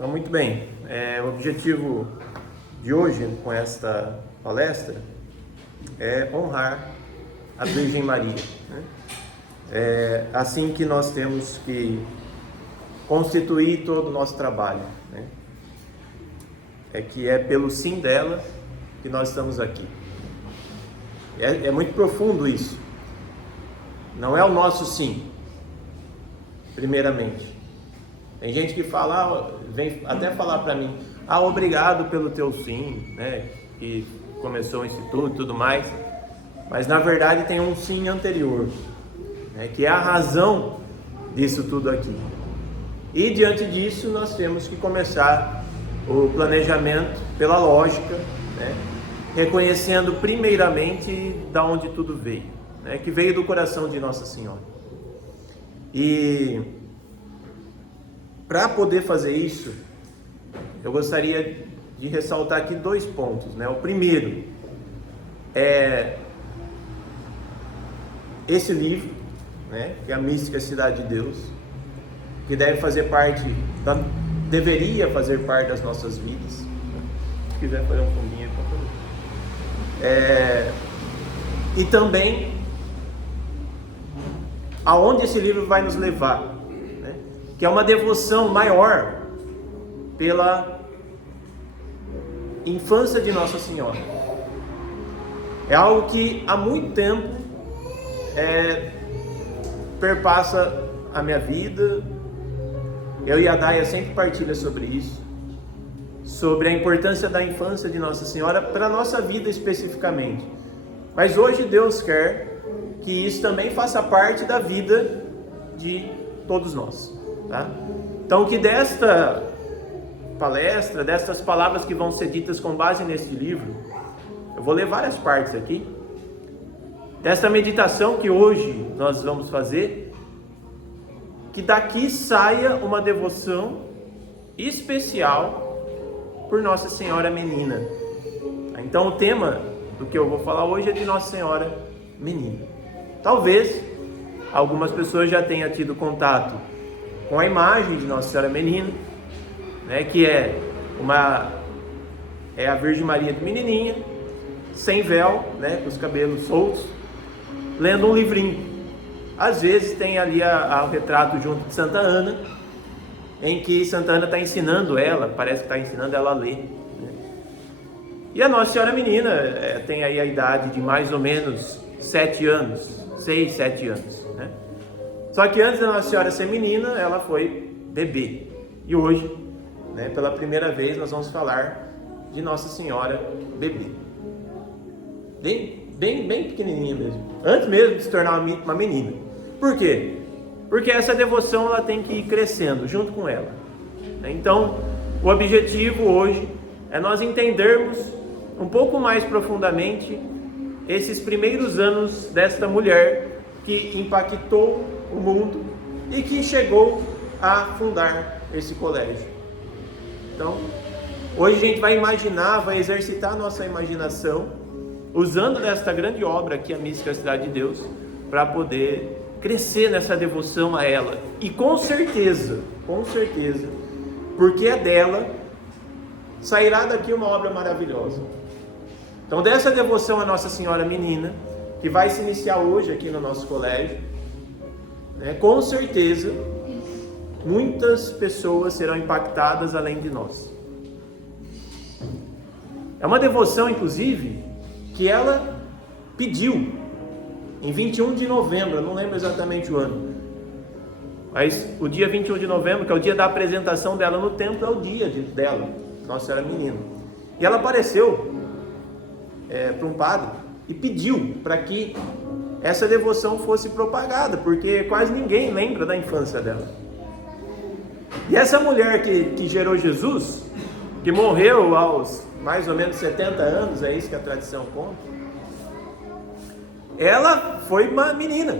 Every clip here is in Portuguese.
Então, muito bem. O objetivo de hoje com esta palestra é honrar a Virgem Maria, né? É assim que nós temos que constituir todo o nosso trabalho, né? É pelo sim dela que nós estamos aqui. É muito profundo isso. Não é o nosso sim, primeiramente. Tem gente que fala, vem até falar para mim, obrigado pelo teu sim, né? Que começou o instituto e tudo mais. Mas na verdade tem um sim anterior, né? Que é a razão disso tudo aqui. E diante disso nós temos que começar o planejamento pela lógica, né? Reconhecendo primeiramente da onde tudo veio, né? Que veio do coração de Nossa Senhora. E para poder fazer isso, eu gostaria de ressaltar aqui 2 pontos, né? O primeiro é esse livro, né? Que é a Mística Cidade de Deus, que deveria fazer parte das nossas vidas. Se quiser fazer um fundinho aí, por favor. E também aonde esse livro vai nos levar, né? Que é uma devoção maior pela infância de Nossa Senhora. É algo que há muito tempo perpassa a minha vida. Eu e a Daia sempre partilham sobre isso, sobre a importância da infância de Nossa Senhora para a nossa vida especificamente. Mas hoje Deus quer que isso também faça parte da vida de todos nós, tá? Então que desta palestra, destas palavras que vão ser ditas com base nesse livro, eu vou ler várias partes aqui, desta meditação que hoje nós vamos fazer, que daqui saia uma devoção especial por Nossa Senhora Menina. Então o tema do que eu vou falar hoje é de Nossa Senhora Menina. Talvez algumas pessoas já tenham tido contato com a imagem de Nossa Senhora Menina, né, que é a Virgem Maria de menininha, sem véu, né, com os cabelos soltos, lendo um livrinho. Às vezes tem ali o retrato junto de Santa Ana, em que Santa Ana está ensinando ela, parece que está ensinando ela a ler, né? E a Nossa Senhora Menina tem aí a idade de mais ou menos 7 anos, 6, 7 anos, né? Só que antes da Nossa Senhora ser menina, ela foi bebê. E hoje, né, pela primeira vez, nós vamos falar de Nossa Senhora bebê. Bem pequenininha mesmo. Antes mesmo de se tornar uma menina. Por quê? Porque essa devoção ela tem que ir crescendo junto com ela. Então, o objetivo hoje é nós entendermos um pouco mais profundamente esses primeiros anos desta mulher que impactou o mundo e que chegou a fundar esse colégio. Então, hoje a gente vai exercitar a nossa imaginação usando desta grande obra aqui, a Mística Cidade de Deus, para poder crescer nessa devoção a ela. E com certeza, porque é dela, sairá daqui uma obra maravilhosa. Então, dessa devoção a Nossa Senhora Menina, que vai se iniciar hoje aqui no nosso colégio, né, com certeza, muitas pessoas serão impactadas além de nós. É uma devoção, inclusive, que ela pediu em 21 de novembro, eu não lembro exatamente o ano, mas o dia 21 de novembro, que é o dia da apresentação dela no templo, é o dia dela, Nossa Senhora Menina. E ela apareceu para um padre e pediu para que essa devoção fosse propagada, porque quase ninguém lembra da infância dela. E essa mulher que gerou Jesus, que morreu aos mais ou menos 70 anos, é isso que a tradição conta, ela foi uma menina.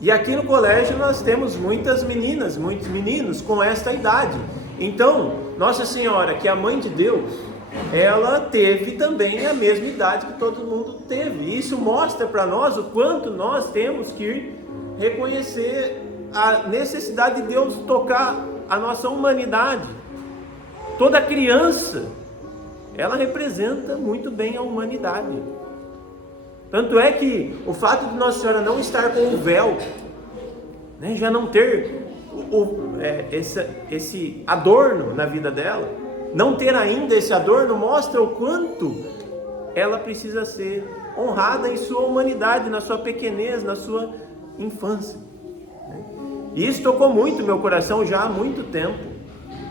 E aqui no colégio nós temos muitas meninas, muitos meninos com esta idade. Então, Nossa Senhora, que é a Mãe de Deus, ela teve também a mesma idade que todo mundo teve. Isso mostra para nós o quanto nós temos que reconhecer a necessidade de Deus tocar a nossa humanidade. Toda criança, ela representa muito bem a humanidade. Tanto é que o fato de Nossa Senhora não estar com o véu, né, já não ter esse adorno na vida dela, não ter ainda esse adorno, mostra o quanto ela precisa ser honrada em sua humanidade, na sua pequenez, na sua infância. E isso tocou muito meu coração já há muito tempo.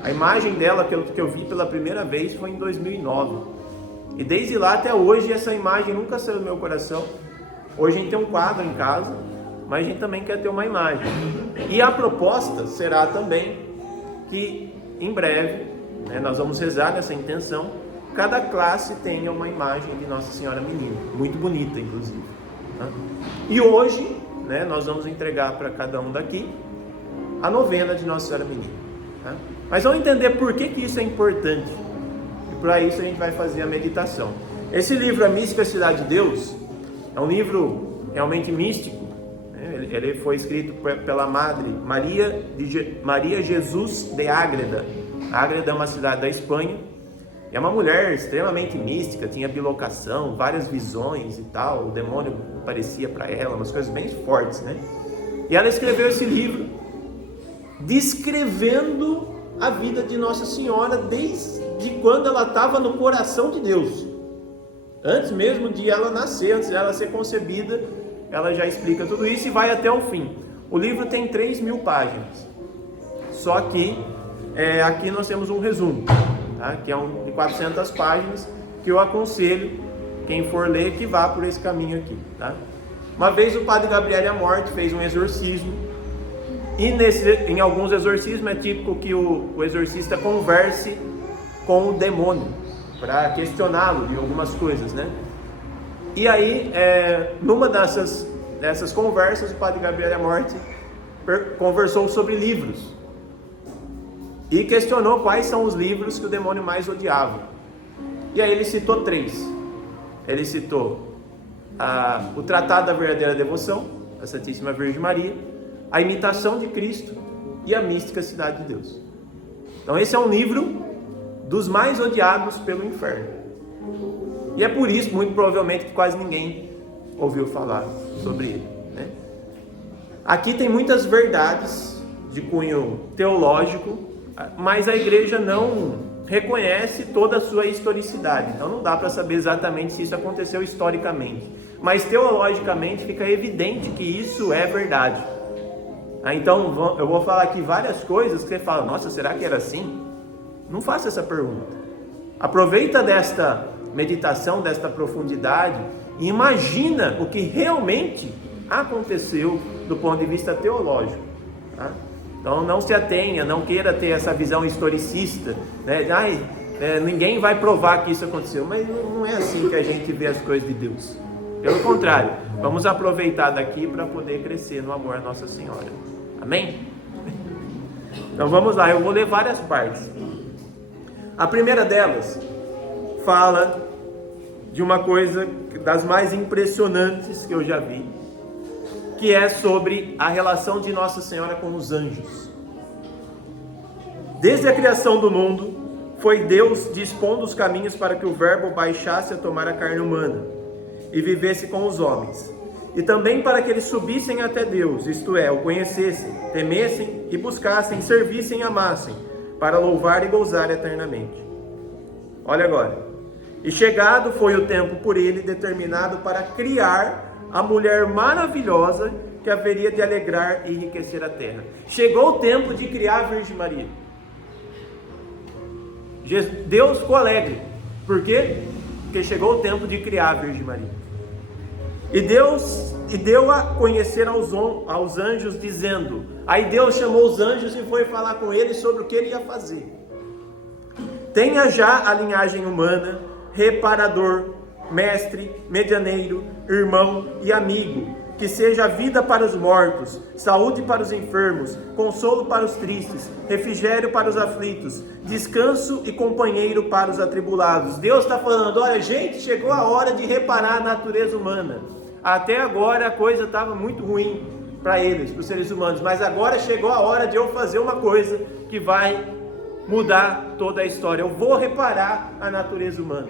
A imagem dela que eu vi pela primeira vez foi em 2009. E desde lá até hoje essa imagem nunca saiu do meu coração. Hoje a gente tem um quadro em casa, mas a gente também quer ter uma imagem. E a proposta será também que em breve, né, nós vamos rezar nessa intenção, cada classe tenha uma imagem de Nossa Senhora Menina, muito bonita inclusive. Tá? E hoje, né, nós vamos entregar para cada um daqui a novena de Nossa Senhora Menina. Tá? Mas vamos entender por que isso é importante. E para isso a gente vai fazer a meditação. Esse livro, A Mística Cidade de Deus, é um livro realmente místico. Né? Ele foi escrito pela Madre Maria Jesus de Ágreda. Ágreda é uma cidade da Espanha. É uma mulher extremamente mística, tinha bilocação, várias visões e tal. O demônio aparecia para ela, umas coisas bem fortes, né? E ela escreveu esse livro descrevendo a vida de Nossa Senhora desde quando ela estava no coração de Deus. Antes mesmo de ela nascer, antes de ela ser concebida, ela já explica tudo isso e vai até o fim. O livro tem 3.000 páginas. Só que aqui nós temos um resumo, tá? Que é de 400 páginas, que eu aconselho quem for ler que vá por esse caminho aqui. Tá? Uma vez o padre Gabriel Amorth fez um exorcismo, e em alguns exorcismos é típico que o exorcista converse com o demônio, para questioná-lo de algumas coisas, né? E aí, numa dessas conversas, o padre Gabriel Amorth conversou sobre livros, e questionou quais são os livros que o demônio mais odiava. E aí ele citou 3. Ele citou o Tratado da Verdadeira Devoção, a Santíssima Virgem Maria, a Imitação de Cristo e a Mística Cidade de Deus. Então esse é um livro dos mais odiados pelo inferno. E é por isso, muito provavelmente, que quase ninguém ouviu falar sobre ele, né? Aqui tem muitas verdades de cunho teológico, mas a igreja não reconhece toda a sua historicidade. Então não dá para saber exatamente se isso aconteceu historicamente. Mas teologicamente fica evidente que isso é verdade. Então eu vou falar aqui várias coisas que você fala, nossa, será que era assim? Não faça essa pergunta. Aproveita desta meditação, desta profundidade e imagina o que realmente aconteceu do ponto de vista teológico. Tá? Então não se atenha, não queira ter essa visão historicista, né? Ninguém vai provar que isso aconteceu, mas não é assim que a gente vê as coisas de Deus. Pelo contrário, vamos aproveitar daqui para poder crescer no amor a Nossa Senhora. Amém? Então vamos lá, eu vou ler várias partes. A primeira delas fala de uma coisa das mais impressionantes que eu já vi, que é sobre a relação de Nossa Senhora com os anjos. Desde a criação do mundo, foi Deus dispondo os caminhos para que o Verbo baixasse a tomar a carne humana e vivesse com os homens, e também para que eles subissem até Deus, isto é, o conhecessem, temessem e buscassem, servissem e amassem, para louvar e gozar eternamente. Olha agora. E chegado foi o tempo por ele determinado para criar a mulher maravilhosa que haveria de alegrar e enriquecer a terra. Chegou o tempo de criar a Virgem Maria. Deus ficou alegre. Por quê? Porque chegou o tempo de criar a Virgem Maria. E deu a conhecer aos anjos, dizendo... Aí Deus chamou os anjos e foi falar com eles sobre o que ele ia fazer. Tenha já a linhagem humana, reparador, mestre, medianeiro, irmão e amigo, que seja vida para os mortos, saúde para os enfermos, consolo para os tristes, refrigério para os aflitos, descanso e companheiro para os atribulados. Deus está falando, olha gente, chegou a hora de reparar a natureza humana. Até agora a coisa estava muito ruim, para eles, para os seres humanos, mas agora chegou a hora de eu fazer uma coisa que vai mudar toda a história. Eu vou reparar a natureza humana.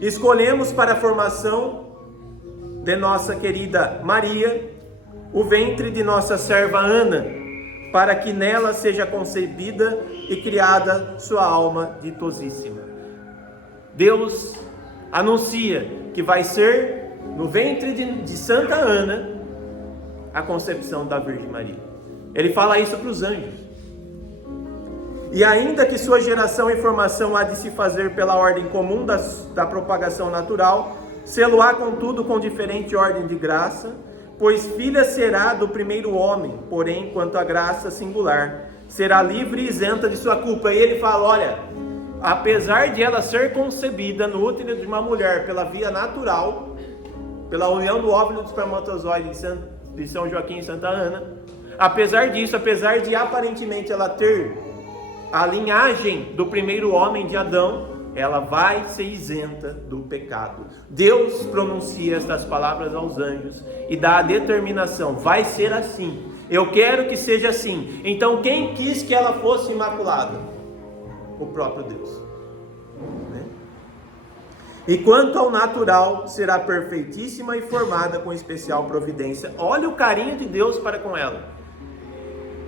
Escolhemos para a formação de nossa querida Maria o ventre de nossa serva Ana, para que nela seja concebida e criada sua alma ditosíssima. Deus anuncia que vai ser no ventre de Santa Ana a concepção da Virgem Maria. Ele fala isso para os anjos. E ainda que sua geração e formação há de se fazer pela ordem comum da propagação natural, sê-lo-á contudo com diferente ordem de graça, pois filha será do primeiro homem, porém, quanto à graça singular, será livre e isenta de sua culpa. E ele fala, olha, apesar de ela ser concebida no útero de uma mulher pela via natural, pela união do óvulo e do espermatozoide de São Joaquim e Santa Ana, apesar disso, apesar de aparentemente ela ter a linhagem do primeiro homem de Adão, ela vai ser isenta do pecado. Deus pronuncia estas palavras aos anjos e dá a determinação, vai ser assim, eu quero que seja assim. Então quem quis que ela fosse imaculada? O próprio Deus, né? E quanto ao natural, será perfeitíssima e formada com especial providência. Olha o carinho de Deus para com ela.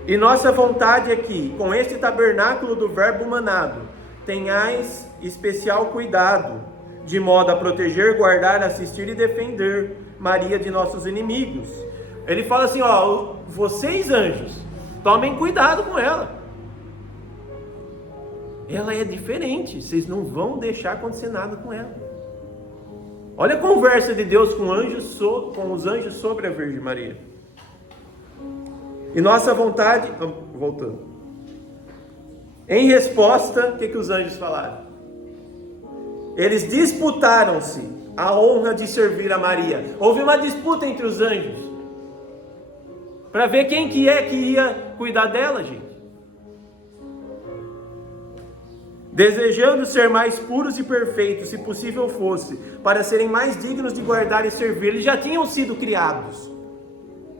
E nossa vontade é que, com este tabernáculo do verbo humanado, tenhais especial cuidado, de modo a proteger, guardar, assistir e defender Maria de nossos inimigos. Ele fala assim, ó, vocês anjos, tomem cuidado com ela. Ela é diferente, vocês não vão deixar acontecer nada com ela. Olha a conversa de Deus com os anjos sobre a Virgem Maria. E nossa vontade, voltando. Em resposta, o que os anjos falaram? Eles disputaram-se a honra de servir a Maria. Houve uma disputa entre os anjos para ver quem que ia cuidar dela, gente. Desejando ser mais puros e perfeitos, se possível fosse, para serem mais dignos de guardar e servir. Eles já tinham sido criados.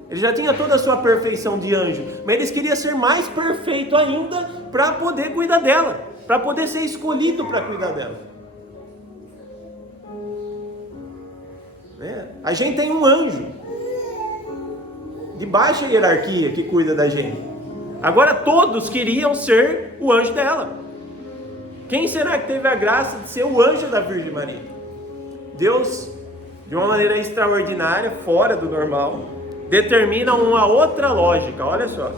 Ele já tinha toda a sua perfeição de anjo, mas eles queriam ser mais perfeito ainda para poder cuidar dela, para poder ser escolhido para cuidar dela. A gente tem um anjo de baixa hierarquia que cuida da gente. Agora todos queriam ser o anjo dela. Quem será que teve a graça de ser o anjo da Virgem Maria? Deus, de uma maneira extraordinária, fora do normal, determina uma outra lógica. Olha só.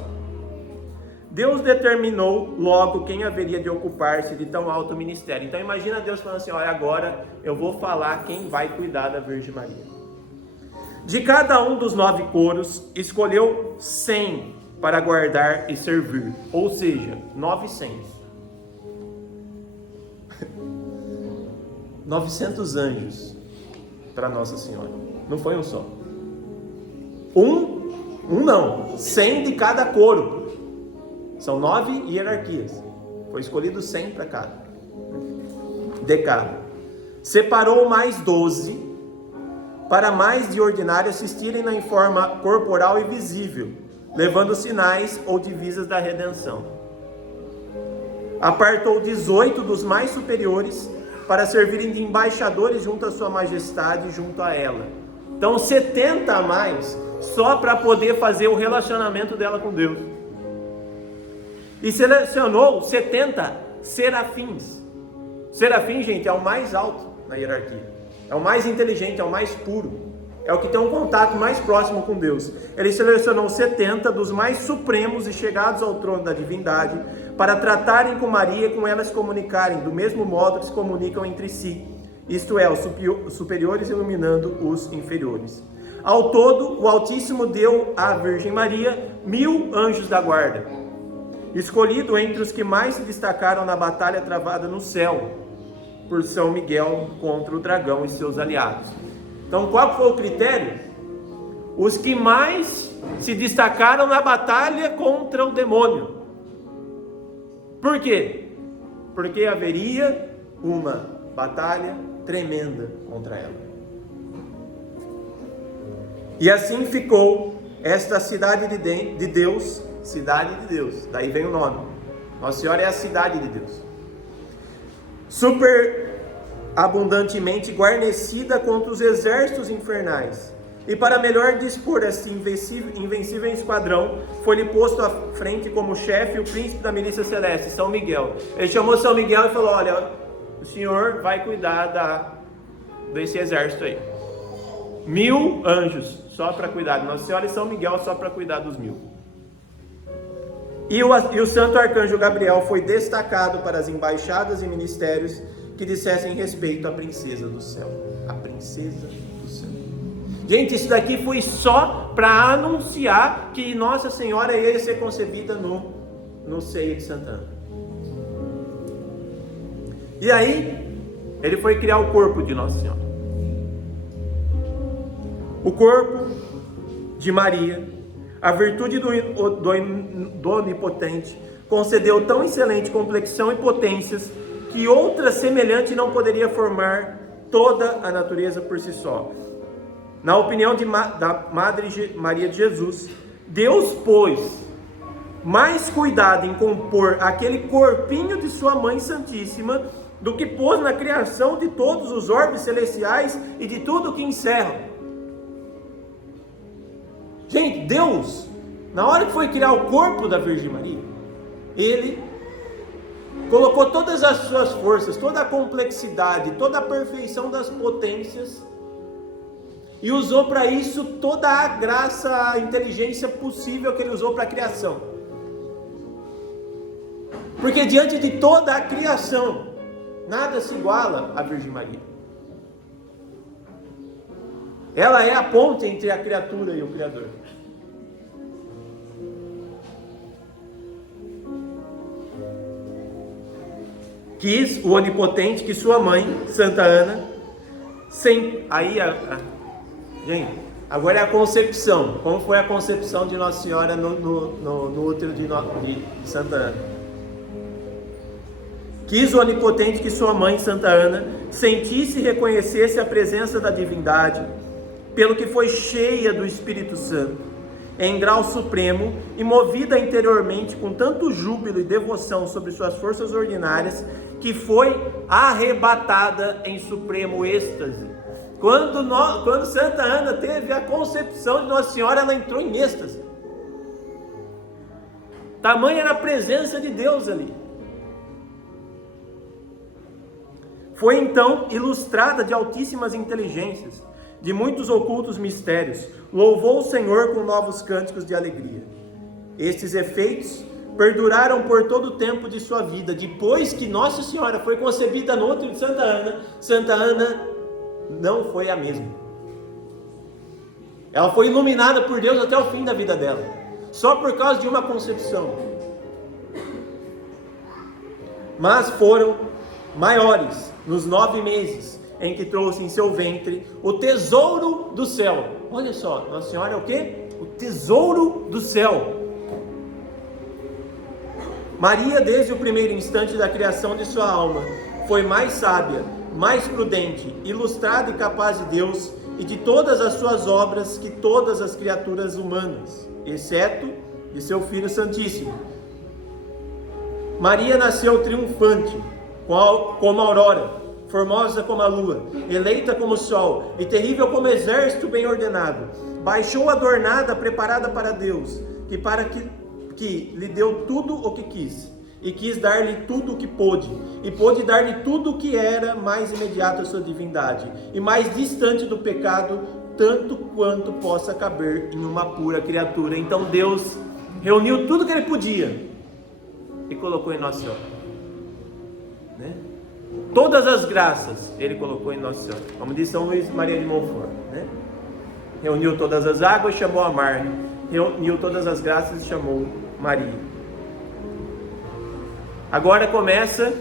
Deus determinou logo quem haveria de ocupar-se de tão alto ministério. Então imagina Deus falando assim, olha, agora eu vou falar quem vai cuidar da Virgem Maria. De cada um dos 9 coros, escolheu 100 para guardar e servir. Ou seja, 900. 900 anjos para Nossa Senhora. Não foi um só. Um não. 100 de cada coro. São 9 hierarquias. Foi escolhido 100 para cada. De cada. Separou mais 12 para mais de ordinário assistirem-na em forma corporal e visível, levando sinais ou divisas da redenção. Apartou 18 dos mais superiores para servirem de embaixadores junto à sua majestade, junto a ela. Então 70 a mais, só para poder fazer o relacionamento dela com Deus. E selecionou 70 serafins. Serafim, gente, é o mais alto na hierarquia. É o mais inteligente, é o mais puro. É o que tem um contato mais próximo com Deus. Ele selecionou 70 dos mais supremos e chegados ao trono da divindade para tratarem com Maria e com ela se comunicarem do mesmo modo que se comunicam entre si. Isto é, os superiores iluminando os inferiores. Ao todo, o Altíssimo deu à Virgem Maria 1000 anjos da guarda, escolhido entre os que mais se destacaram na batalha travada no céu por São Miguel contra o dragão e seus aliados. Então, qual foi o critério? Os que mais se destacaram na batalha contra o demônio. Por quê? Porque haveria uma batalha tremenda contra ela. E assim ficou esta cidade de Deus, daí vem o nome. Nossa Senhora é a cidade de Deus, super abundantemente guarnecida contra os exércitos infernais. E para melhor dispor este invencível esquadrão, foi-lhe posto à frente como chefe o príncipe da milícia celeste, São Miguel. Ele chamou São Miguel e falou: olha, o senhor vai cuidar desse exército aí. 1000 anjos só para cuidar de Nossa Senhora e São Miguel só para cuidar dos 1000. E o santo arcanjo Gabriel foi destacado para as embaixadas e ministérios que dissessem respeito à princesa do céu. A princesa do céu. Gente, isso daqui foi só para anunciar que Nossa Senhora ia ser concebida no seio de Santa Ana. E aí, ele foi criar o corpo de Nossa Senhora. O corpo de Maria, a virtude do Onipotente, concedeu tão excelente complexão e potências que outra semelhante não poderia formar toda a natureza por si só. Na opinião da Madre Maria de Jesus, Deus pôs mais cuidado em compor aquele corpinho de sua Mãe Santíssima do que pôs na criação de todos os orbes celestiais e de tudo que encerram. Gente, Deus, na hora que foi criar o corpo da Virgem Maria, Ele colocou todas as suas forças, toda a complexidade, toda a perfeição das potências e usou para isso toda a graça, a inteligência possível que Ele usou para a criação. Porque diante de toda a criação, nada se iguala à Virgem Maria. Ela é a ponte entre a criatura e o Criador. Quis o Onipotente que sua mãe, Santa Ana, gente, agora é a concepção. Como foi a concepção de Nossa Senhora no útero de Santa Ana? Quis o Onipotente que sua mãe, Santa Ana, sentisse e reconhecesse a presença da divindade, pelo que foi cheia do Espírito Santo, em grau supremo, e movida interiormente com tanto júbilo e devoção sobre suas forças ordinárias, que foi arrebatada em supremo êxtase. Quando Santa Ana teve a concepção de Nossa Senhora, ela entrou em êxtase. Tamanha era a presença de Deus ali. Foi então ilustrada de altíssimas inteligências, de muitos ocultos mistérios, louvou o Senhor com novos cânticos de alegria. Estes efeitos perduraram por todo o tempo de sua vida. Depois que Nossa Senhora foi concebida no útero de Santa Ana não foi a mesma. Ela foi iluminada por Deus até o fim da vida dela, só por causa de uma concepção. Mas foram maiores nos 9 meses em que trouxe em seu ventre o tesouro do céu. Olha só, Nossa Senhora é o quê? O tesouro do céu. Maria, desde o primeiro instante da criação de sua alma, foi mais sábia, mais prudente, ilustrada e capaz de Deus e de todas as suas obras que todas as criaturas humanas, exceto de seu Filho Santíssimo. Maria nasceu triunfante, como a aurora, formosa como a lua, eleita como o sol e terrível como exército bem ordenado. Baixou adornada, preparada para Deus, que lhe deu tudo o que quis, e quis dar-lhe tudo o que pôde, e pôde dar-lhe tudo o que era mais imediato à sua divindade, e mais distante do pecado, tanto quanto possa caber em uma pura criatura. Então Deus reuniu tudo que Ele podia, e colocou em Nossa Senhora, né? Todas as graças Ele colocou em Nossa Senhora, como diz São Luís Maria de Montfort, né? Reuniu todas as águas, chamou a mar, reuniu todas as graças e chamou Maria. Agora começa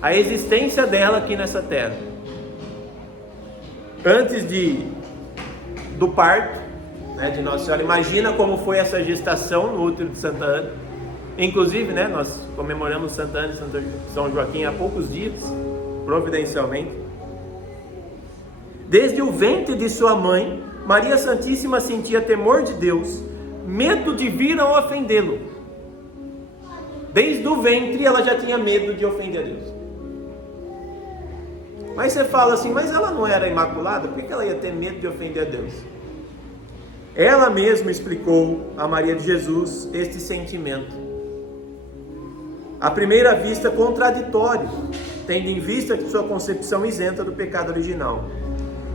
a existência dela aqui nessa terra. Antes do parto, né, de Nossa Senhora, imagina como foi essa gestação no útero de Santa Ana. Inclusive, né, nós comemoramos Santa Ana e São Joaquim há poucos dias, providencialmente. Desde o ventre de sua mãe, Maria Santíssima sentia temor de Deus, medo de vir a ofendê-lo. Desde o ventre ela já tinha medo de ofender a Deus. Mas você fala assim, mas ela não era imaculada? Por que ela ia ter medo de ofender a Deus? Ela mesma explicou a Maria de Jesus este sentimento. À primeira vista contraditório, tendo em vista que sua concepção isenta do pecado original.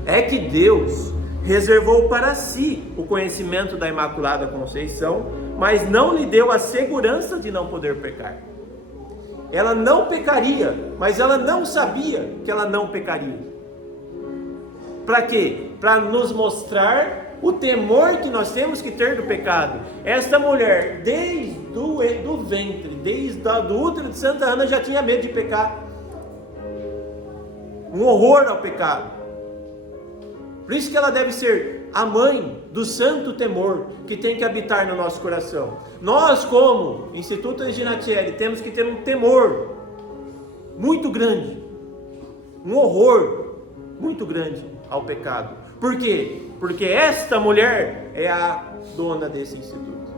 É que Deus reservou para si o conhecimento da Imaculada Conceição, mas não lhe deu a segurança de não poder pecar. Ela não pecaria, mas ela não sabia que ela não pecaria. Para quê? Para nos mostrar o temor que nós temos que ter do pecado. Esta mulher, desde do ventre, desde o útero de Santa Ana, já tinha medo de pecar. Um horror ao pecado. Por isso que ela deve ser a mãe do santo temor que tem que habitar no nosso coração. Nós, como Instituto Reginatiele, temos que ter um temor muito grande, um horror muito grande ao pecado. Por quê? Porque esta mulher é a dona desse instituto.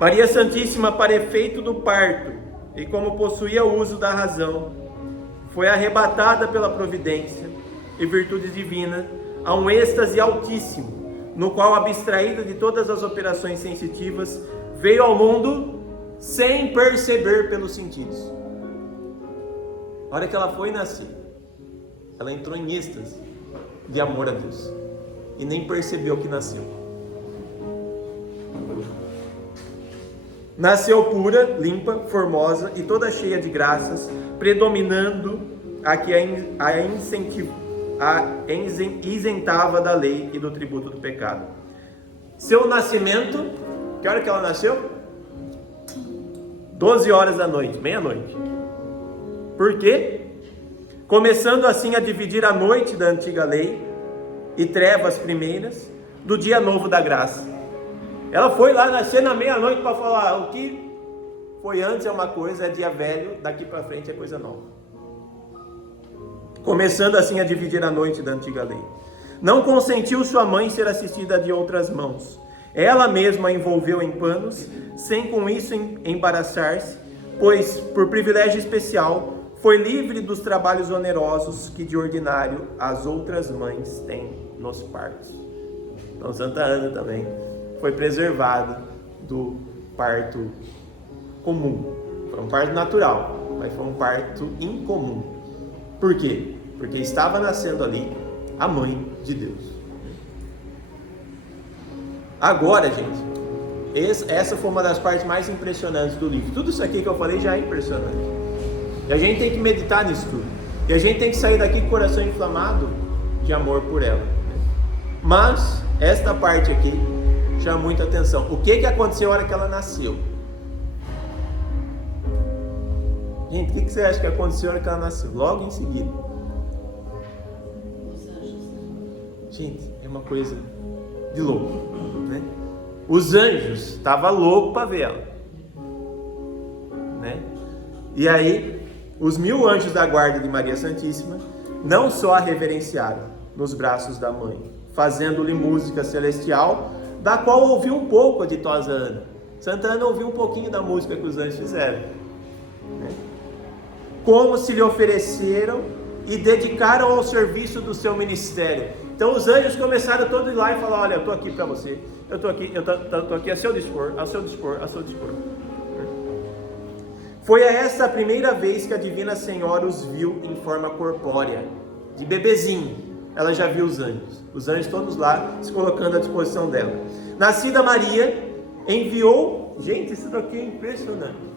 Maria Santíssima, para efeito do parto, e como possuía o uso da razão, foi arrebatada pela providência e virtudes divinas a um êxtase altíssimo, no qual, abstraída de todas as operações sensitivas, veio ao mundo sem perceber pelos sentidos. A hora que ela foi nascer, ela entrou em êxtase de amor a Deus e nem percebeu que nasceu. Nasceu pura, limpa, formosa e toda cheia de graças, predominando a que a isentava da lei e do tributo do pecado. Seu nascimento, que hora que ela nasceu? 12 horas da noite, meia-noite. Por quê? Começando assim a dividir a noite da antiga lei e trevas primeiras do dia novo da graça. Ela foi lá nascer na meia-noite para falar: o que foi antes é uma coisa, é dia velho, daqui para frente é coisa nova. Começando assim a dividir a noite da antiga lei. Não consentiu sua mãe ser assistida de outras mãos. Ela mesma a envolveu em panos, sem com isso embaraçar-se, pois, por privilégio especial, foi livre dos trabalhos onerosos que de ordinário as outras mães têm nos partos. Então Santa Ana também foi preservada do parto comum. Foi um parto natural, mas foi um parto incomum. Por quê? Porque estava nascendo ali a mãe de Deus. Agora, gente, essa foi uma das partes mais impressionantes do livro. Tudo isso aqui que eu falei já é impressionante. E a gente tem que meditar nisso tudo. E a gente tem que sair daqui com o coração inflamado de amor por ela. Mas esta parte aqui chama muita atenção. O que aconteceu na hora que ela nasceu? Gente, o que você acha que aconteceu na hora que ela nasceu? Logo em seguida. Gente, é uma coisa de louco, né? Os anjos estavam loucos para ver ela, né? E aí, os 1000 anjos da guarda de Maria Santíssima não só a reverenciaram nos braços da mãe, fazendo-lhe música celestial, da qual ouviu um pouco a ditosa Ana. Santa Ana ouviu um pouquinho da música que os anjos fizeram, né? Como se lhe ofereceram e dedicaram ao serviço do seu ministério. Então os anjos começaram todos a ir lá e falar: olha, eu estou aqui para você, eu estou aqui a seu dispor, a seu dispor, a seu dispor. Foi essa a primeira vez que a Divina Senhora os viu em forma corpórea, de bebezinho. Ela já viu os anjos todos lá se colocando à disposição dela. Nascida Maria, enviou, gente, isso daqui é impressionante.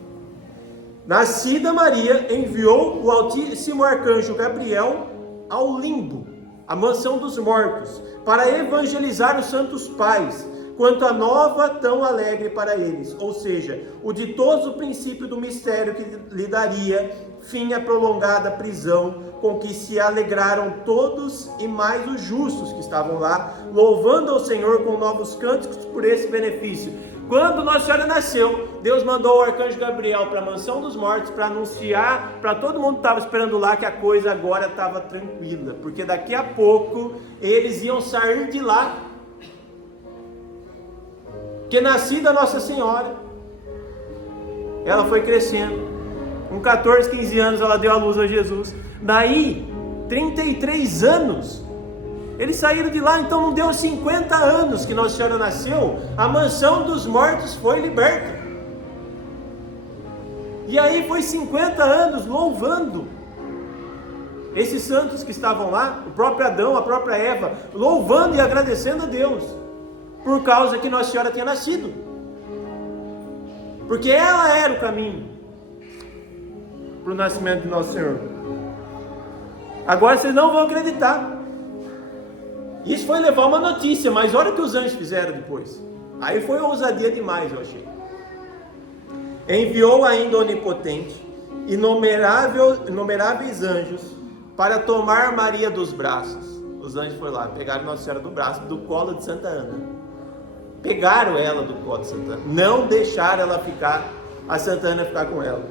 Nascida Maria, enviou o Altíssimo Arcanjo Gabriel ao limbo, a mansão dos mortos, para evangelizar os santos pais, quanto a nova tão alegre para eles, ou seja, o ditoso princípio do mistério que lhe daria fim à prolongada prisão, com que se alegraram todos e mais os justos que estavam lá, louvando ao Senhor com novos cânticos por esse benefício. Quando Nossa Senhora nasceu, Deus mandou o arcanjo Gabriel para a mansão dos mortos para anunciar para todo mundo que estava esperando lá que a coisa agora estava tranquila, porque daqui a pouco eles iam sair de lá. Que nascida Nossa Senhora, ela foi crescendo, com 14, 15 anos ela deu à luz a Jesus, daí 33 anos, eles saíram de lá, então não deu 50 anos que Nossa Senhora nasceu, a mansão dos mortos foi liberta, e aí foi 50 anos louvando, esses santos que estavam lá, o próprio Adão, a própria Eva, louvando e agradecendo a Deus, por causa que Nossa Senhora tinha nascido, porque ela era o caminho para o nascimento de Nosso Senhor. Agora vocês não vão acreditar, isso foi levar uma notícia, mas olha o que os anjos fizeram depois, aí foi ousadia demais, eu achei. Enviou ainda o Onipotente inumeráveis anjos para tomar Maria dos braços. Os anjos foram lá, pegaram Nossa Senhora do braço, do colo de Santa Ana, pegaram ela do colo de Santa Ana, não deixaram ela ficar, a Santa Ana ficar com ela,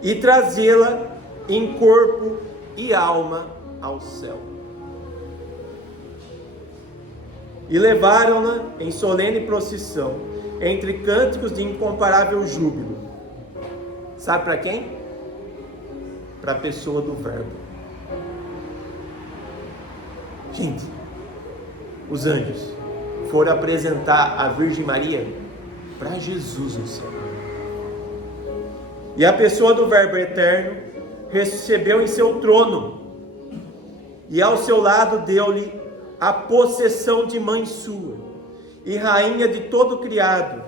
e trazê-la em corpo e alma ao céu. E levaram-na em solene procissão, entre cânticos de incomparável júbilo. Sabe para quem? Para a pessoa do Verbo. Gente, os anjos foram apresentar a Virgem Maria para Jesus no céu. E a pessoa do Verbo eterno recebeu em seu trono, e ao seu lado deu-lhe a possessão de mãe sua, e rainha de todo criado,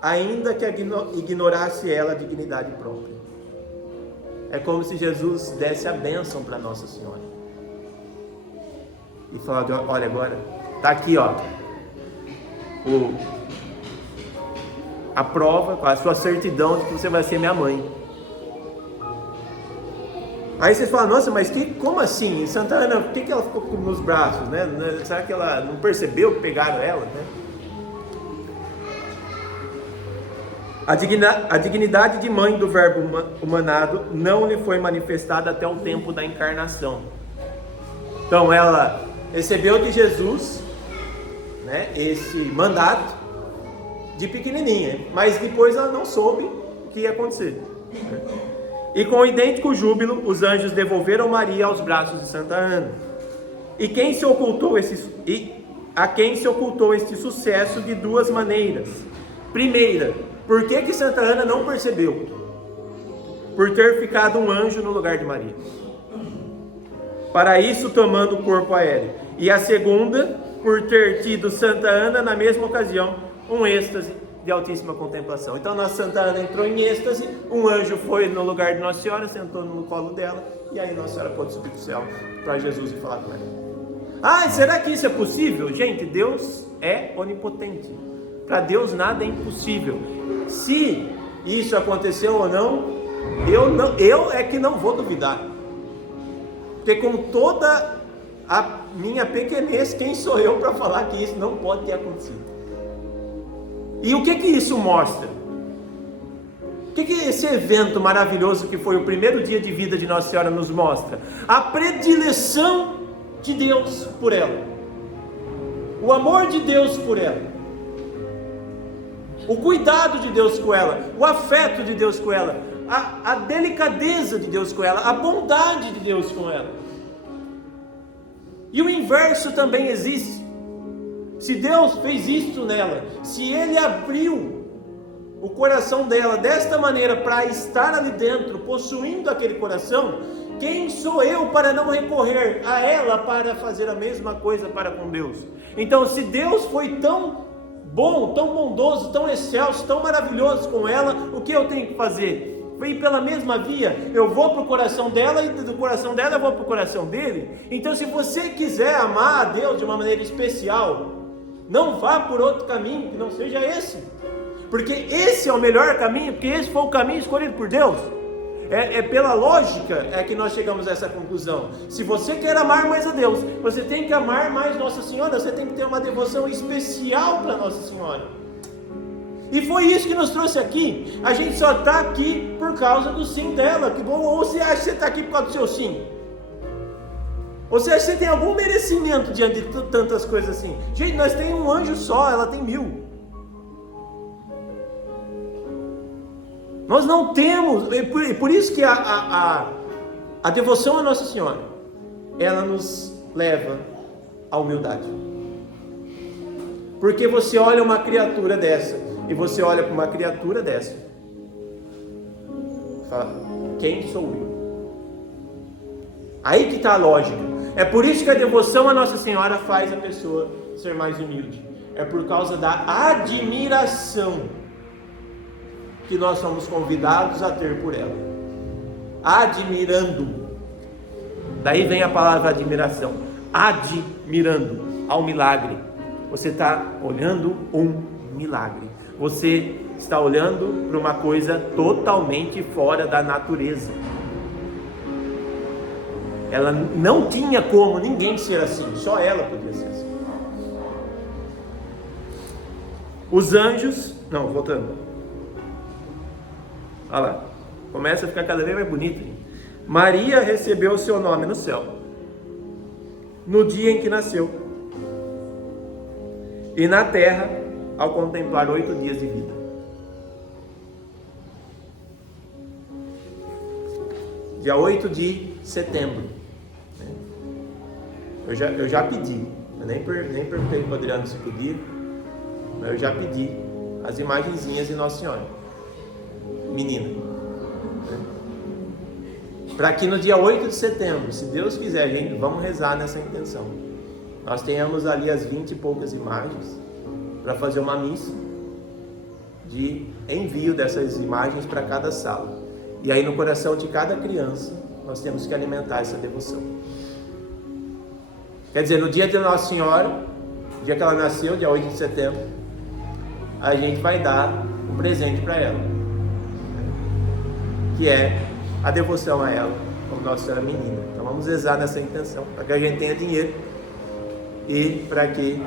ainda que ignorasse ela a dignidade própria. É como se Jesus desse a bênção para Nossa Senhora. E falasse, olha agora, está aqui ó, a prova, com a sua certidão de que você vai ser minha mãe. Aí vocês falam, nossa, mas como assim? Santa Ana, por que ela ficou nos braços, né? Será que ela não percebeu que pegaram ela, né? A dignidade de mãe do Verbo humanado não lhe foi manifestada até o tempo da encarnação. Então ela recebeu de Jesus, né, esse mandato de pequenininha, mas depois ela não soube o que ia acontecer. E com idêntico júbilo, os anjos devolveram Maria aos braços de Santa Ana. E a quem se ocultou este sucesso de duas maneiras. Primeira, por que Santa Ana não percebeu? Por ter ficado um anjo no lugar de Maria, para isso tomando o corpo aéreo. E a segunda, por ter tido Santa Ana na mesma ocasião um êxtase de altíssima contemplação. Então Nossa Santa Ana entrou em êxtase, um anjo foi no lugar de Nossa Senhora, sentou no colo dela, e aí Nossa Senhora pôde subir para o céu para Jesus e falar com ela. Ah, será que isso é possível? Gente, Deus é onipotente. Para Deus nada é impossível. Se isso aconteceu ou não, eu é que não vou duvidar. Porque com toda a minha pequenez, quem sou eu para falar que isso não pode ter acontecido? E o que isso mostra? O que esse evento maravilhoso que foi o primeiro dia de vida de Nossa Senhora nos mostra? A predileção de Deus por ela, o amor de Deus por ela, o cuidado de Deus com ela, o afeto de Deus com ela, a delicadeza de Deus com ela, a bondade de Deus com ela. E o inverso também existe. Se Deus fez isso nela, se Ele abriu o coração dela desta maneira para estar ali dentro, possuindo aquele coração, quem sou eu para não recorrer a ela para fazer a mesma coisa para com Deus? Então, se Deus foi tão bom, tão bondoso, tão excelso, tão maravilhoso com ela, o que eu tenho que fazer? Ir pela mesma via, eu vou para o coração dela e do coração dela eu vou para o coração dele. Então, se você quiser amar a Deus de uma maneira especial, Não vá por outro caminho que não seja esse, porque esse é o melhor caminho, porque esse foi o caminho escolhido por Deus. É pela lógica que nós chegamos a essa conclusão. Se você quer amar mais a Deus, você tem que amar mais Nossa Senhora, você tem que ter uma devoção especial para Nossa Senhora. E foi isso que nos trouxe aqui. A gente só está aqui por causa do sim dela. Ou você acha que você está aqui por causa do seu sim? Ou você acha que você tem algum merecimento diante de tantas coisas assim? Gente, nós temos um anjo só, ela tem 1000. Nós não temos, por isso que a devoção a Nossa Senhora, ela nos leva à humildade. Porque você olha uma criatura dessa, e você olha para uma criatura dessa, e fala, quem sou eu? Aí que está a lógica. É por isso que a devoção a Nossa Senhora faz a pessoa ser mais humilde. É por causa da admiração que nós somos convidados a ter por ela. Admirando. Daí vem a palavra admiração. Admirando ao milagre. Você está olhando um milagre. Você está olhando para uma coisa totalmente fora da natureza. Ela não tinha como ninguém ser assim. Só ela podia ser assim. Os anjos... Não, voltando. Olha lá, começa a ficar cada vez mais bonito. Maria recebeu o seu nome no céu, no dia em que nasceu, e na terra, ao contemplar 8 dias de vida. Dia 8 de setembro. Eu já pedi, eu nem perguntei para o Adriano se podia, mas eu já pedi as imagenzinhas de Nossa Senhora menina, para que no dia 8 de setembro, se Deus quiser, gente, vamos rezar nessa intenção, nós tenhamos ali as 20 e poucas imagens, para fazer uma missa de envio dessas imagens para cada sala, e aí no coração de cada criança, nós temos que alimentar essa devoção. Quer dizer, no dia de Nossa Senhora, dia que ela nasceu, dia 8 de setembro, a gente vai dar um presente para ela, que é a devoção a ela, como Nossa Senhora menina. Então vamos rezar nessa intenção, para que a gente tenha dinheiro e para que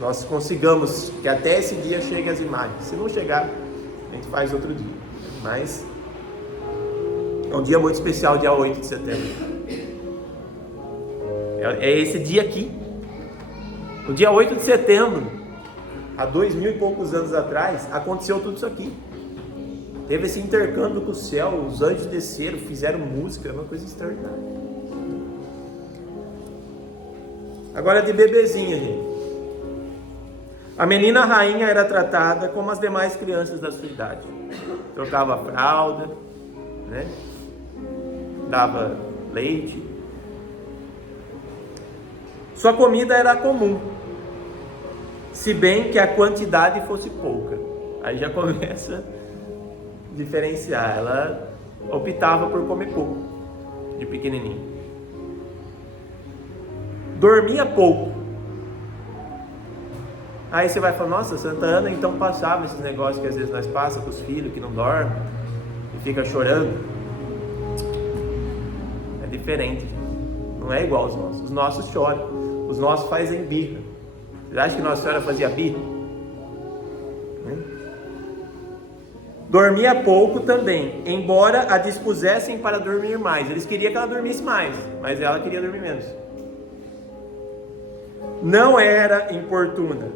nós consigamos que até esse dia chegue as imagens. Se não chegar, a gente faz outro dia. Mas é um dia muito especial, dia 8 de setembro. É esse dia aqui. No dia 8 de setembro, há 2000 e poucos anos atrás, aconteceu tudo isso aqui. Teve esse intercâmbio com o céu, os anjos desceram, fizeram música, é uma coisa extraordinária. Agora de bebezinha, gente. A menina rainha era tratada como as demais crianças da sua idade. Trocava fralda, né? Dava leite. Sua comida era comum, se bem que a quantidade fosse pouca. Aí já começa a diferenciar. Ela optava por comer pouco, de pequenininho. Dormia pouco. Aí você vai falar, nossa, Santa Ana então passava esses negócios que às vezes nós passamos com os filhos que não dormem e fica chorando. É diferente, não é igual aos nossos. Os nossos choram, os nossos fazem birra. Você acha que Nossa Senhora fazia birra? Dormia pouco também, embora a dispusessem para dormir mais. Eles queriam que ela dormisse mais, mas ela queria dormir menos. Não era importuna,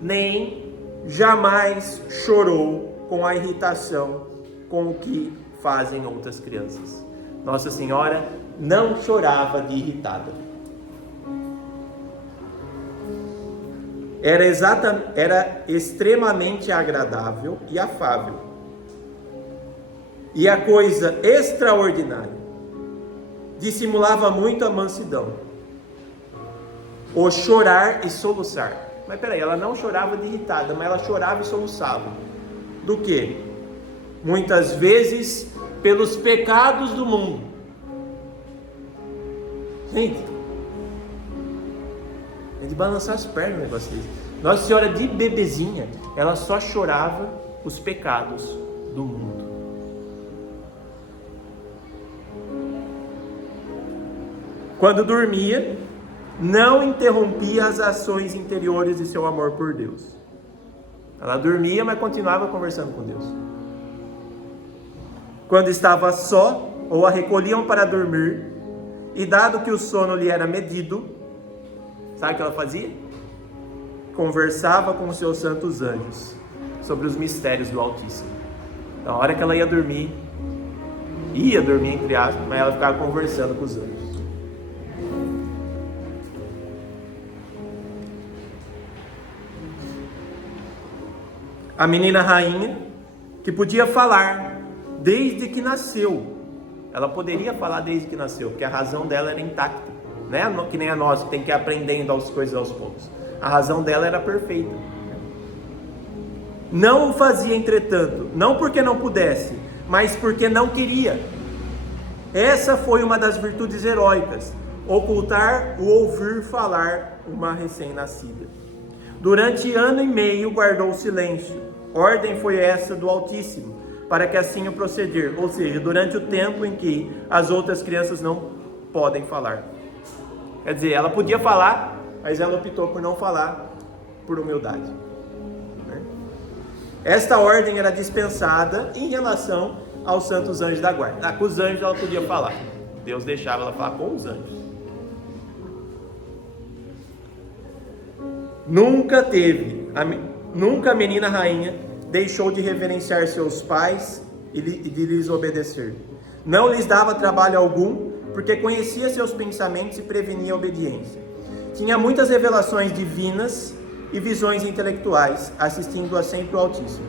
nem jamais chorou com a irritação com o que fazem outras crianças. Nossa Senhora não chorava de irritada. Era extremamente agradável e afável. E a coisa extraordinária, dissimulava muito a mansidão, o chorar e soluçar. Mas peraí, ela não chorava de irritada, mas ela chorava e soluçava. Do quê? Muitas vezes pelos pecados do mundo. Gente, É de balançar as pernas um negócio desse. Nossa Senhora, de bebezinha, ela só chorava os pecados do mundo. Quando dormia, não interrompia as ações interiores de seu amor por Deus. Ela dormia, mas continuava conversando com Deus. Quando estava só, ou a recolhiam para dormir, e dado que o sono lhe era medido, sabe o que ela fazia? Conversava com os seus santos anjos sobre os mistérios do Altíssimo. Na hora que ela ia dormir entre aspas, mas ela ficava conversando com os anjos. A menina rainha, que podia falar desde que nasceu. Ela poderia falar desde que nasceu, porque a razão dela era intacta. Não é que nem a nossa, que tem que ir aprendendo as coisas aos poucos. A razão dela era perfeita. Não o fazia, entretanto, não porque não pudesse, mas porque não queria. Essa foi uma das virtudes heróicas, ocultar o ouvir falar uma recém-nascida. Durante ano e meio guardou o silêncio. Ordem foi essa do Altíssimo, para que assim o proceder, ou seja, durante o tempo em que as outras crianças não podem falar. Quer dizer, ela podia falar, mas ela optou por não falar, por humildade. Esta ordem era dispensada em relação aos santos anjos da guarda. Com os anjos ela podia falar. Deus deixava ela falar com os anjos. Nunca a menina rainha deixou de reverenciar seus pais e de lhes obedecer. Não lhes dava trabalho algum, porque conhecia seus pensamentos e prevenia a obediência. Tinha muitas revelações divinas e visões intelectuais, assistindo-a sempre o Altíssimo.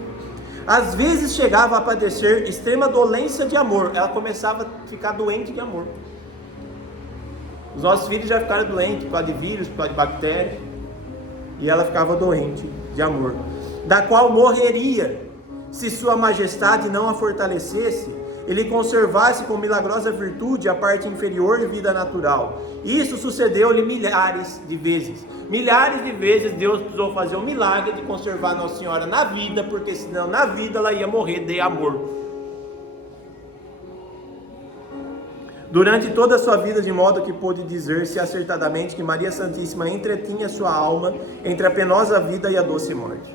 Às vezes chegava a padecer extrema dolência de amor. Ela começava a ficar doente de amor. Os nossos filhos já ficaram doentes por causa de vírus, por causa de bactérias. E ela ficava doente de amor, da qual morreria se sua majestade não a fortalecesse e lhe conservasse com milagrosa virtude a parte inferior de vida natural. Isso sucedeu-lhe milhares de vezes. Milhares de vezes Deus precisou fazer um milagre de conservar Nossa Senhora na vida, porque senão na vida ela ia morrer de amor. Durante toda a sua vida, de modo que pôde dizer-se acertadamente que Maria Santíssima entretinha sua alma entre a penosa vida e a doce morte.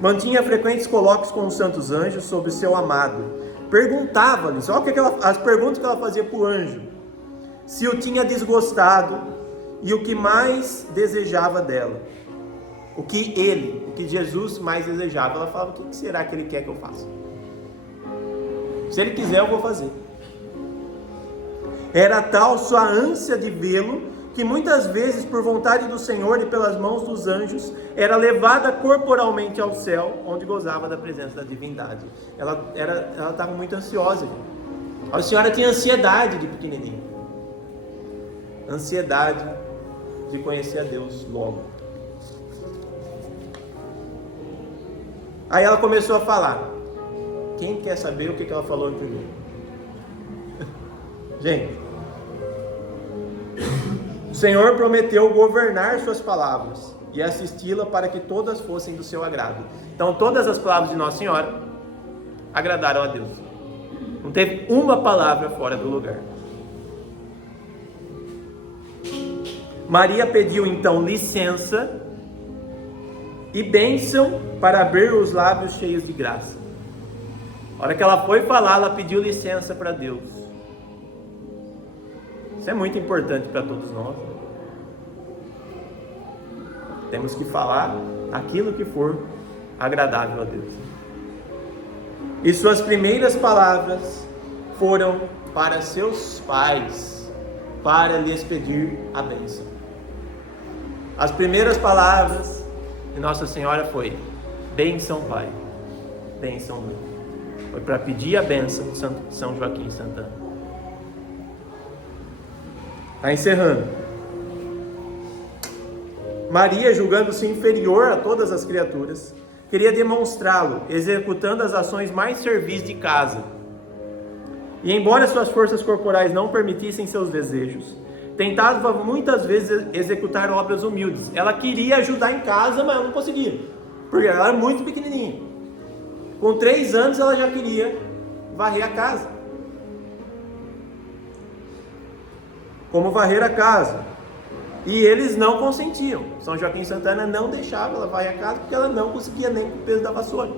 Mantinha frequentes colóquios com os santos anjos sobre seu amado. Perguntava-lhes, olha as perguntas que ela fazia para o anjo, se o tinha desgostado e o que mais desejava dela. O que Jesus mais desejava. Ela falava, o que será que ele quer que eu faça? Se ele quiser, eu vou fazer. Era tal sua ânsia de vê-lo, que muitas vezes, por vontade do Senhor e pelas mãos dos anjos, era levada corporalmente ao céu, onde gozava da presença da divindade. Ela estava muito ansiosa. A senhora tinha ansiedade de pequenininha. Ansiedade de conhecer a Deus logo. Aí ela começou a falar. Quem quer saber o que ela falou em primeiro? Gente, o Senhor prometeu governar suas palavras e assisti-la para que todas fossem do seu agrado. Então todas as palavras de Nossa Senhora agradaram a Deus. Não teve uma palavra fora do lugar. Maria pediu então licença e bênção para abrir os lábios cheios de graça. A hora que ela foi falar, ela pediu licença para Deus. Isso é muito importante para todos nós. Temos que falar aquilo que for agradável a Deus. E suas primeiras palavras foram para seus pais, para lhes pedir a bênção. As primeiras palavras de Nossa Senhora foi: bênção, Pai, bênção, Mãe. Foi para pedir a bênção de São Joaquim Santana. Está encerrando. Maria, julgando-se inferior a todas as criaturas, queria demonstrá-lo, executando as ações mais servis de casa. E embora suas forças corporais não permitissem seus desejos, tentava muitas vezes executar obras humildes. Ela queria ajudar em casa, mas ela não conseguia, porque ela era muito pequenininha. Com 3 anos ela já queria varrer a casa. Como varrer a casa. E eles não consentiam. São Joaquim e Santana não deixavam ela varrer a casa, porque ela não conseguia nem com o peso da vassoura.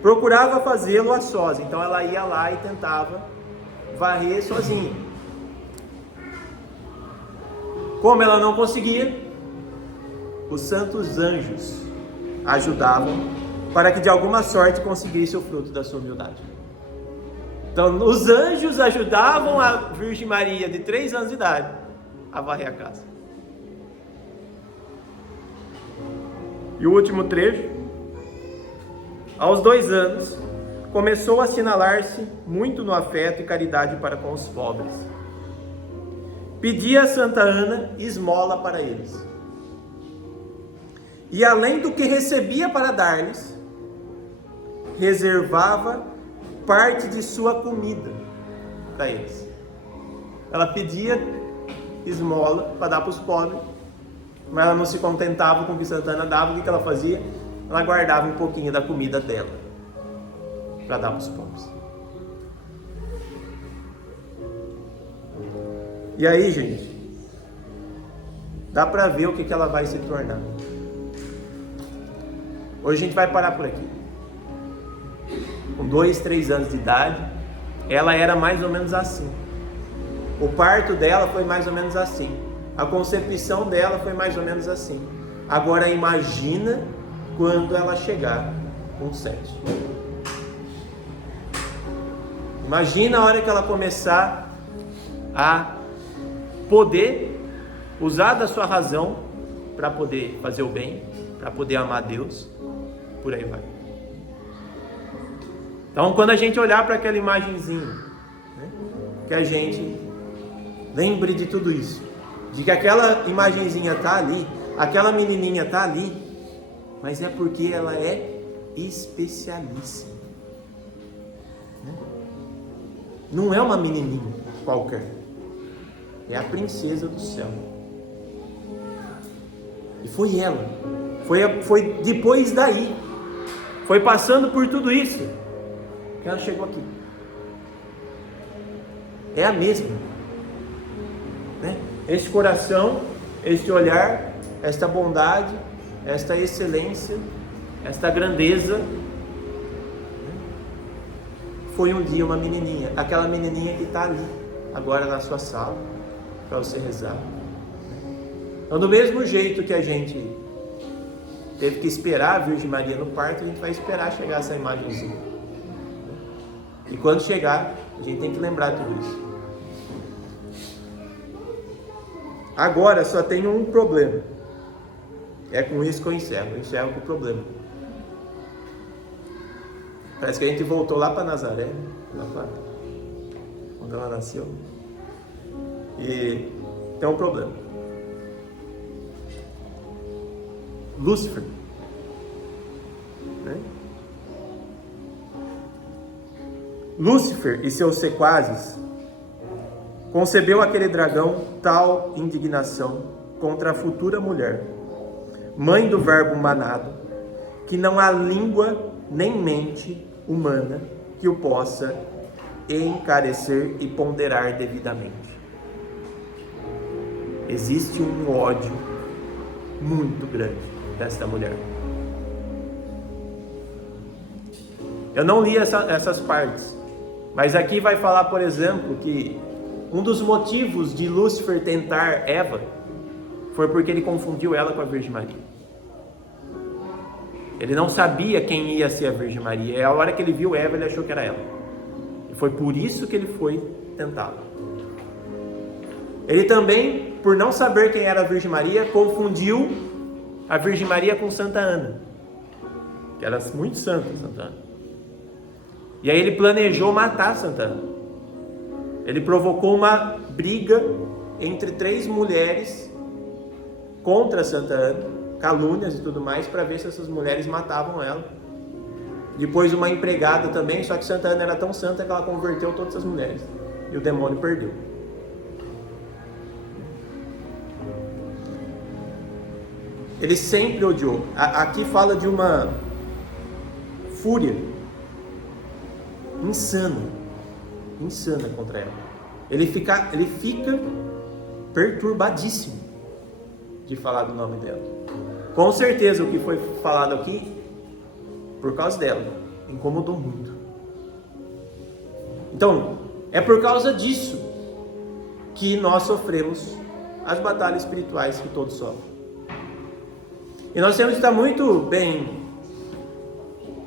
Procurava fazê-lo a sós, então ela ia lá e tentava varrer sozinha. Como ela não conseguia, os santos anjos ajudavam para que de alguma sorte conseguisse o fruto da sua humildade. Então os anjos ajudavam a Virgem Maria de 3 anos de idade a varrer a casa. E o último trecho: aos 2 anos começou a assinalar-se muito no afeto e caridade para com os pobres. Pedia a Santa Ana esmola para eles. E além do que recebia para dar-lhes, reservava parte de sua comida para eles. Ela pedia esmola para dar para os pobres, mas ela não se contentava com o que Santa Ana dava. O que ela fazia? Ela guardava um pouquinho da comida dela para dar para os pobres. E aí, gente, dá para ver o que ela vai se tornar. Hoje a gente vai parar por aqui. Com 2, 3 anos de idade, ela era mais ou menos assim. O parto dela foi mais ou menos assim. A concepção dela foi mais ou menos assim. Agora imagina quando ela chegar com 7. Imagina a hora que ela começar a poder usar da sua razão para poder fazer o bem, para poder amar Deus, por aí vai. Então, quando a gente olhar para aquela imagenzinha, né, que a gente lembre de tudo isso, de que aquela imagenzinha está ali, aquela menininha está ali, mas é porque ela é especialíssima. Né? Não é uma menininha qualquer, é a princesa do céu. E foi ela, foi depois daí, foi passando por tudo isso, que ela chegou aqui. É a mesma, né? Este coração, este olhar, esta bondade, esta excelência, esta grandeza, né? Foi um dia uma menininha, aquela menininha que está ali, agora na sua sala, para você rezar. Então, do mesmo jeito que a gente teve que esperar a Virgem Maria no parto, a gente vai esperar chegar essa imagenzinha. E quando chegar, a gente tem que lembrar tudo isso. Agora só tem um problema. É com isso que eu encerro com o problema. Parece que a gente voltou lá para Nazaré, quando ela nasceu. E tem um problema. Lúcifer, né? Lúcifer e seus sequazes concebeu aquele dragão tal indignação contra a futura mulher, mãe do verbo manado, que não há língua nem mente humana que o possa encarecer e ponderar devidamente. Existe um ódio muito grande desta mulher. Eu não li essas partes, mas aqui vai falar, por exemplo, que um dos motivos de Lúcifer tentar Eva foi porque ele confundiu ela com a Virgem Maria. Ele não sabia quem ia ser a Virgem Maria. E a hora que ele viu Eva, ele achou que era ela. E foi por isso que ele foi tentá-la. Ele também, por não saber quem era a Virgem Maria, confundiu a Virgem Maria com Santa Ana, que era muito santa, Santa Ana. E aí ele planejou matar Santa Ana. Ele provocou uma briga entre 3 mulheres contra Santa Ana, calúnias e tudo mais, para ver se essas mulheres matavam ela. Depois uma empregada também, só que Santa Ana era tão santa que ela converteu todas as mulheres. E o demônio perdeu. ele sempre odiou. Aqui fala de uma fúria insana contra ela. Ele fica perturbadíssimo de falar do nome dela. Com certeza o que foi falado aqui, por causa dela, incomodou muito. Então, é por causa disso que nós sofremos as batalhas espirituais que todos sofrem. E nós temos que estar muito bem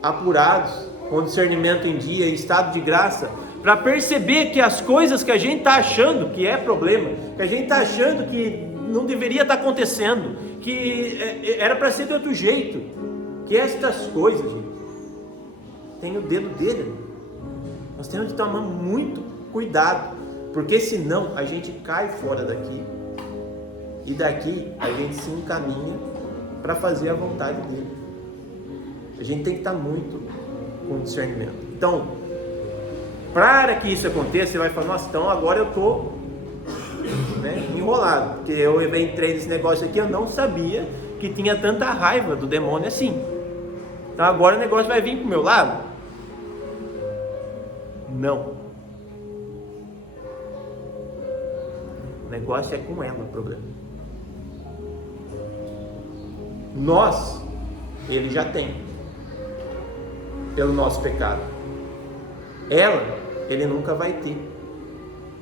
apurados, com discernimento em dia e estado de graça, para perceber que as coisas que a gente está achando que é problema, que a gente está achando que não deveria estar acontecendo, que era para ser de outro jeito, que estas coisas, gente, tem o dedo dele. Nós temos que tomar muito cuidado, porque senão a gente cai fora daqui, e daqui a gente se encaminha para fazer a vontade dele. A gente tem que estar muito com discernimento. Então, para que isso aconteça, você vai falar, nossa, então agora eu estou enrolado, porque eu entrei nesse negócio aqui, eu não sabia que tinha tanta raiva do demônio assim. Então agora o negócio vai vir para o meu lado? Não. O negócio é com ela o problema. Nós, ele já tem, pelo nosso pecado. Ela, ele nunca vai ter.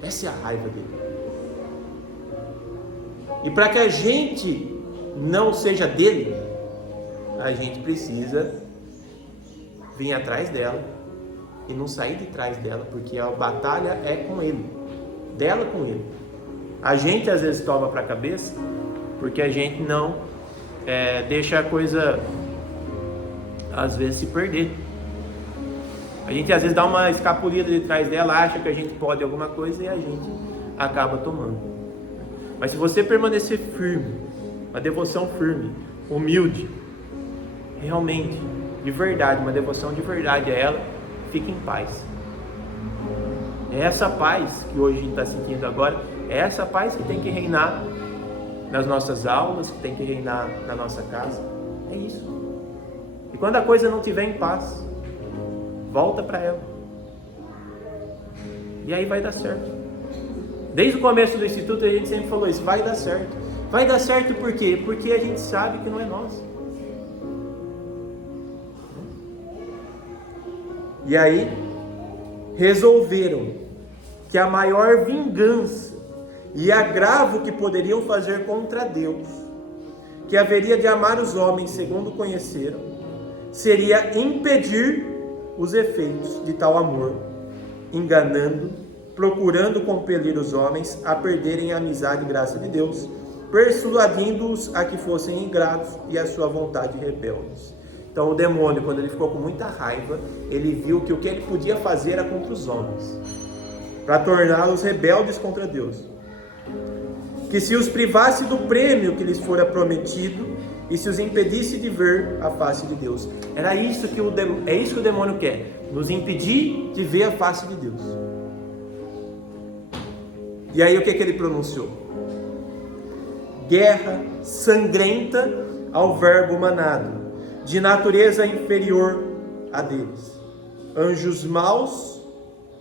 Essa é a raiva dele. E para que a gente não seja dele, a gente precisa vir atrás dela e não sair de trás dela, porque a batalha é com ele, dela com ele. A gente às vezes toma para a cabeça, porque a gente não deixa a coisa às vezes se perder. A gente às vezes dá uma escapulida de trás dela, acha que a gente pode alguma coisa e a gente acaba tomando. Mas se você permanecer firme, uma devoção firme, humilde, realmente, de verdade, uma devoção de verdade a ela, fique em paz. É essa paz que hoje a gente está sentindo agora, é essa paz que tem que reinar nas nossas aulas, que tem que reinar na nossa casa. É isso. E quando a coisa não estiver em paz, volta para ela. E aí vai dar certo. Desde o começo do Instituto a gente sempre falou isso, vai dar certo. Vai dar certo por quê? Porque a gente sabe que não é nós. E aí, resolveram que a maior vingança e agravo que poderiam fazer contra Deus, que haveria de amar os homens segundo conheceram, seria impedir os efeitos de tal amor, enganando, procurando compelir os homens a perderem a amizade e graça de Deus, persuadindo-os a que fossem ingratos e a sua vontade rebeldes. Então o demônio, quando ele ficou com muita raiva, ele viu que o que ele podia fazer era contra os homens, para torná-los rebeldes contra Deus, que se os privasse do prêmio que lhes fora prometido e se os impedisse de ver a face de Deus. Era isso que é isso que o demônio quer, nos impedir de ver a face de Deus. E aí o que ele pronunciou? Guerra sangrenta ao verbo manado, de natureza inferior a deles. Anjos maus,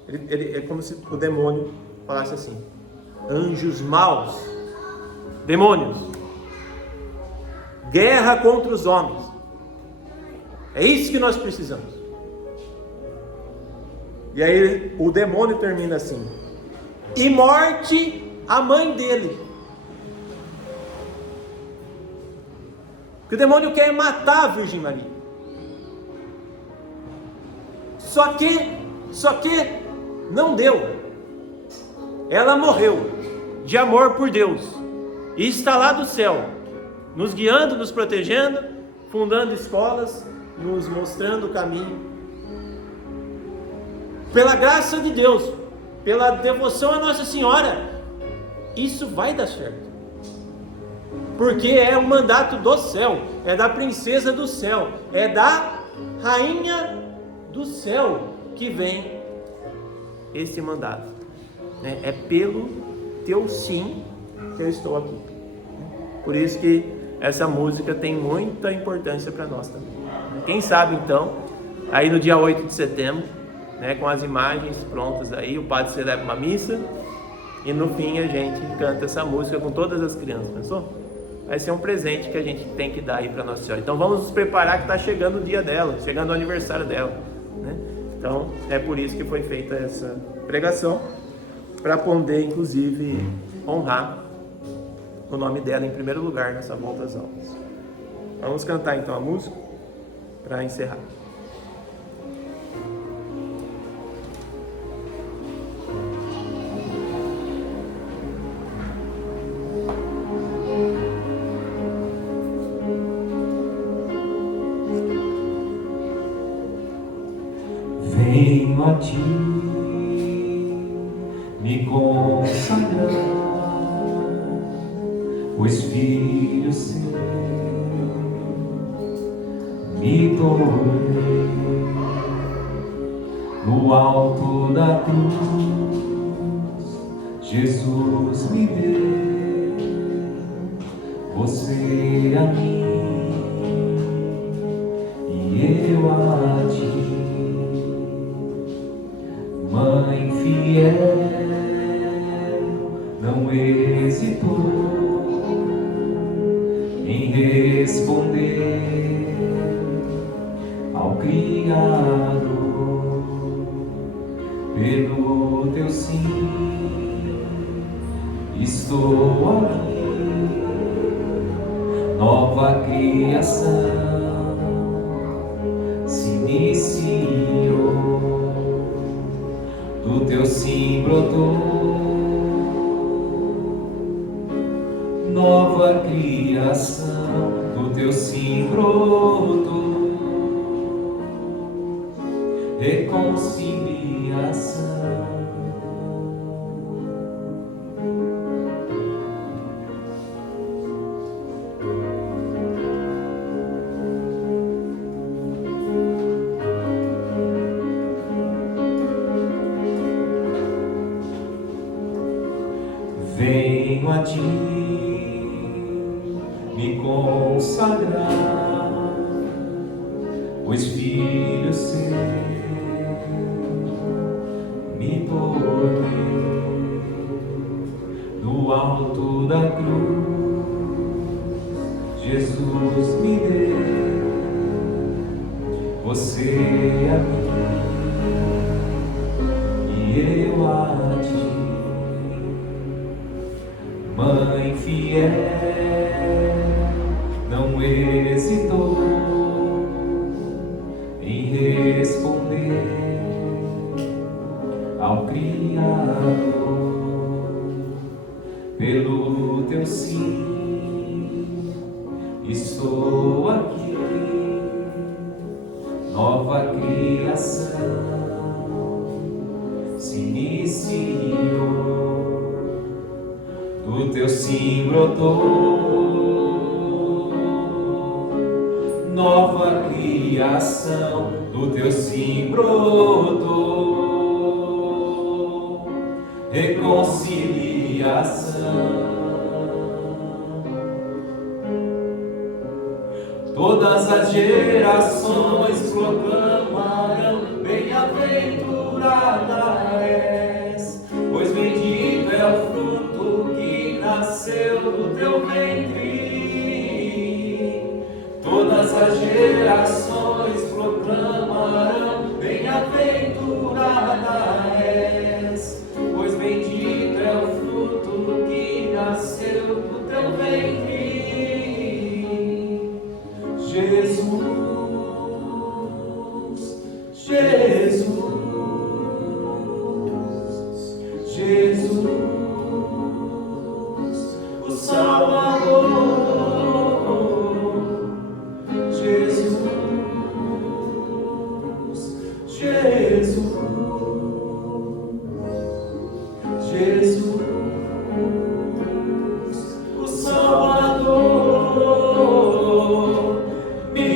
é como se o demônio falasse assim: anjos maus, demônios, guerra contra os homens. É isso que nós precisamos. E aí o demônio termina assim: e morte a mãe dele. O que o demônio quer é matar a Virgem Maria. Só que não deu. Ela morreu de amor por Deus e está lá do céu, nos guiando, nos protegendo, fundando escolas, nos mostrando o caminho. Pela graça de Deus, pela devoção a Nossa Senhora, isso vai dar certo. Porque é um mandato do céu, é da princesa do céu, é da rainha do céu que vem esse mandato. É pelo teu sim que eu estou aqui. Por isso que essa música tem muita importância para nós também. Quem sabe então, aí no dia 8 de setembro, né, com as imagens prontas aí, o padre celebra uma missa e no fim a gente canta essa música com todas as crianças, pensou? Vai ser um presente que a gente tem que dar aí para Nossa Senhora. Então vamos nos preparar que está chegando o dia dela, chegando o aniversário dela, né? Então é por isso que foi feita essa pregação, para poder inclusive honrar o nome dela em primeiro lugar nessa volta às aulas. Vamos cantar então a música para encerrar. Venho a ti me consagrar, pois filho seu me tornei. No alto da cruz Jesus me deu, você a mim e eu a ti. Mãe fiel, não hesitou em responder ao Criador. Pelo teu sim, estou aqui, nova criação se iniciou. Do teu sim brotou nova criação, do teu sim brotou reconciliação. Venho a ti me consagrar, pois filho seu me tornei. No alto da cruz Jesus me deu, você a mim e eu a ti. Mãe fiel, não hesitou em responder ao Criador. Pelo teu sim, estou aqui, nova criação se iniciou. Do teu sim brotou nova criação, do teu sim brotou reconciliação. Todas as gerações proclamarão: bem-aventurada és, pois bendito é o fruto que nasceu do teu ventre. Todas as gerações proclamarão: bem-aventurada és, pois bendito é o fruto que nasceu do teu ventre. Jesus, Jesus, Jesus, o Salvador. Jesus, Jesus, Jesus, o Salvador. Me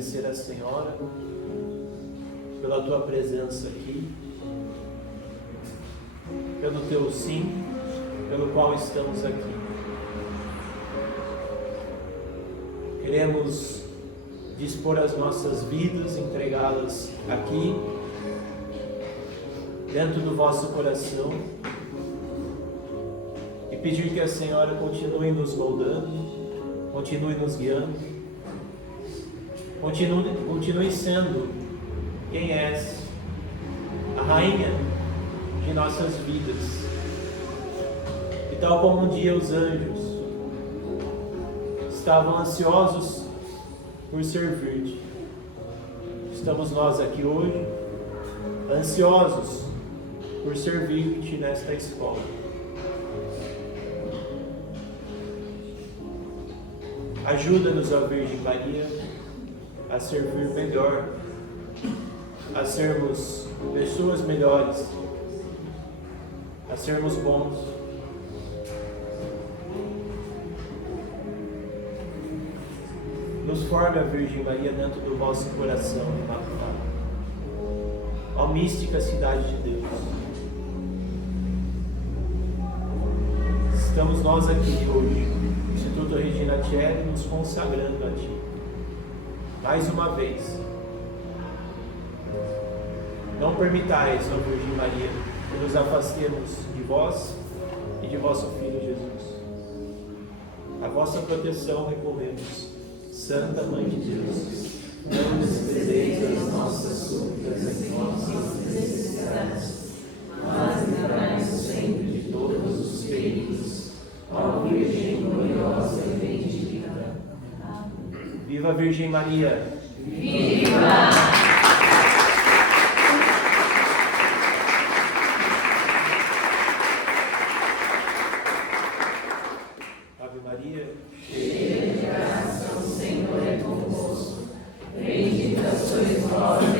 agradecer a Senhora pela tua presença aqui, pelo teu sim, pelo qual estamos aqui. Queremos dispor as nossas vidas, entregá-las aqui, dentro do vosso coração, e pedir que a Senhora continue nos moldando, continue nos guiando, continue sendo quem és, a rainha de nossas vidas. E tal como um dia os anjos estavam ansiosos por servir-te, estamos nós aqui hoje, ansiosos por servir-te nesta escola. Ajuda-nos, ó Virgem Maria, a servir melhor, a sermos pessoas melhores, a sermos bons. Nos forme, a Virgem Maria, dentro do vosso coração imaculado. Ó mística cidade de Deus, estamos nós aqui hoje, Instituto Regina Coeli, nos consagrando a Ti. Mais uma vez, não permitais, ó Virgem Maria, que nos afastemos de vós e de vosso Filho Jesus. A vossa proteção recorremos, Santa Mãe de Deus. Não desprezeis as nossas súplicas em nossas necessidades, mas livrai-nos sempre de todos os perigos. Ó Virgem gloriosa e bendita. Viva a Virgem Maria! Viva!